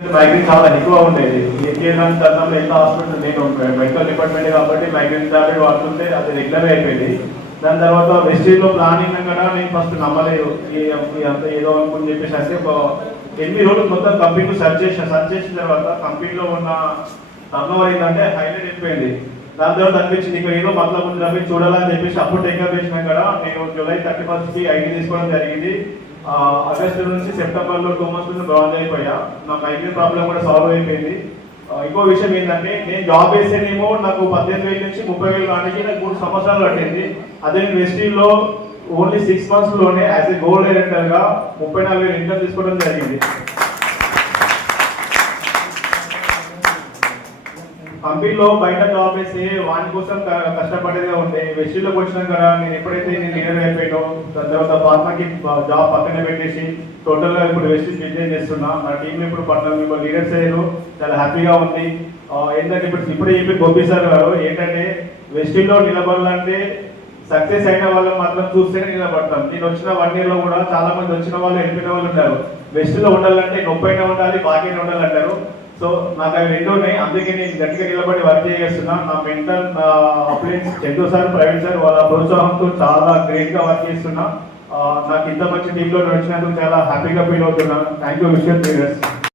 Migraine చాలా ఎక్కువ ఉండేది. ఏకేదాని తరుణంలో ఎంత హాస్పిటల్ నేను మెడికల్ డిపార్ట్మెంట్ కాబట్టి మైగ్రేన్ టాబ్లెట్ వాడుతుంటే అది రెగ్యులర్ అయిపోయింది. దాని తర్వాత వెస్టీజ్లో ప్లానింగ్ కూడా నేను ఫస్ట్ నమ్మలేదు, అంత ఏదో అనుకుని చెప్పేసి అంటే ఒక 8 రోజులు మొత్తం కంపెనీలో సెర్చ్ చేసిన తర్వాత కంపెనీలో ఉన్న టర్నోవర్ ఏంటంటే హైలైట్ అయిపోయింది. దాని తర్వాత అనిపించింది ఇక్కడ ఏదో మతలబ్ ఉంది రవి చూడాలని చెప్పేసి అప్పుడు టేకప్ చేసినా కూడా నేను జూలై 31st ఐడి తీసుకోవడం జరిగింది. ఆగస్టు నుంచి సెప్టెంబర్లో 2 months బ్రాంజ్ అయిపోయా. నా మైగ్రేన్ ప్రాబ్లం కూడా సాల్వ్ అయిపోయింది. ఇంకో విషయం ఏంటంటే నేను జాబ్ వేసేనేమో నాకు 18,000 నుంచి 30,000 రానికి నాకు 3 సంవత్సరాలు పట్టింది. అదే నేను వెస్టీజ్లో ఓన్లీ 6 monthsలోనే యాజ్ ఏ గోల్డ్ డైరెక్టర్గా 34,000 ఇన్కమ్ తీసుకోవడం జరిగింది. కంపెనీలో బయట జాబ్ వేసి వాటి కోసం కష్టపడేదిగా ఉండే. వెస్టీజ్లోకి వచ్చినా కదా నేను ఎప్పుడైతే నేను లీడర్ అయిపోయానో దాని తర్వాత ఫార్మాకి జాబ్ పక్కన పెట్టేసి టోటల్గా ఇప్పుడు వెస్టీజ్ బిజినెస్ చేస్తున్నా. నా టీంలో ఇప్పుడు 14 మెంబర్ లీడర్స్ అయ్యారు. చాలా హ్యాపీగా ఉంది. ఏంటంటే ఇప్పుడే చెప్పి గోపి సార్ గారు ఏంటంటే వెస్టీజ్లో నిలబడాలంటే సక్సెస్ అయిన వాళ్ళు మాత్రం చూస్తేనే నిలబడతాం. నేను వచ్చిన 1 yearలో కూడా చాలా మంది వచ్చిన వాళ్ళు వెళ్ళిపోయిన వాళ్ళు ఉన్నారు. వెస్టీజ్లో ఉండాలంటే నొప్పైనా ఉండాలి, బాగా ఉండాలంటారు. సో నాకు అవి 2 ఉన్నాయి. అందుకే నేను గట్టిగా నిలబడి వర్క్ చేస్తున్నా. నా మెంటర్, నా అప్లయన్స్ చందు సార్, ప్రవీణ్ సార్ వాళ్ళ ప్రోత్సాహంతో చాలా గ్రేట్గా వర్క్ చేస్తున్నా. నాకు ఇంత మంచి టీంలో నడిచినందుకు చాలా హ్యాపీగా ఫీల్ అవుతున్నా. Thank you Vishwat leaders.